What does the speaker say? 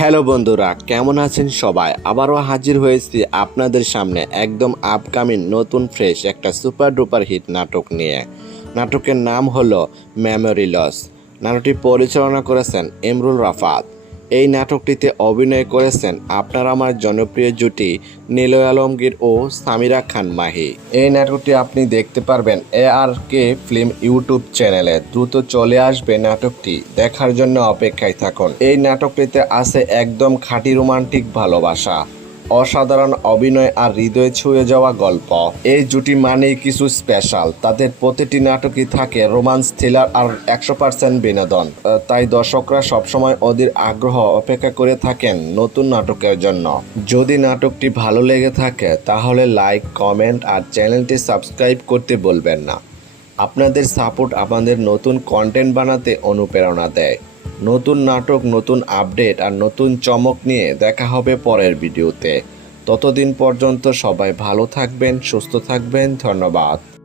Hello বন্ধুরা, কেমন আছেন সবাই? আবারও হাজির হয়েছি আপনাদের সামনে একদম আপকামিং নতুন ফ্রেশ একটা সুপার ডুপার হিট নাটক নিয়ে। নাটকের নাম হলো মেমোরি লস নাটকটি পরিচালনা করেছেন এমরুল রাফাত। এই নাটকটিতে অভিনয় করেছেন আপনার আমার জনপ্রিয় জুটি নীলয় আলমগীর ও সামিরা খান মাহি। এই নাটকটি আপনি দেখতে পারবেন এ আর কে ফিল্ম ইউটিউব চ্যানেলে। দ্রুত চলে আসবে নাটকটি। দেখার জন্য অপেক্ষায় থাকুন। এই নাটকটিতে আছে একদম খাঁটি রোমান্টিক ভালোবাসা। অসাধারণ অভিনয় আর হৃদয় ছুঁয়ে যাওয়া গল্প। এই জুটি মানেই কিছু স্পেশাল। তাদের প্রতিটি নাটকই থাকে রোমান্স, থ্রিলার আর একশো পার্সেন্ট বিনোদন। তাই দর্শকরা সবসময় ওদের আগ্রহ অপেক্ষা করে থাকেন নতুন নাটকের জন্য। যদি নাটকটি ভালো লেগে থাকে, তাহলে লাইক, কমেন্ট আর চ্যানেলটি সাবস্ক্রাইব করতে বলবেন না। আপনাদের সাপোর্ট আমাদের নতুন কন্টেন্ট বানাতে অনুপ্রেরণা দেয়। নতুন নাটক, নতুন আপডেট আর নতুন চমক নিয়ে দেখা হবে পরের ভিডিওতে। ততদিন পর্যন্ত সবাই ভালো থাকবেন, সুস্থ থাকবেন, ধন্যবাদ।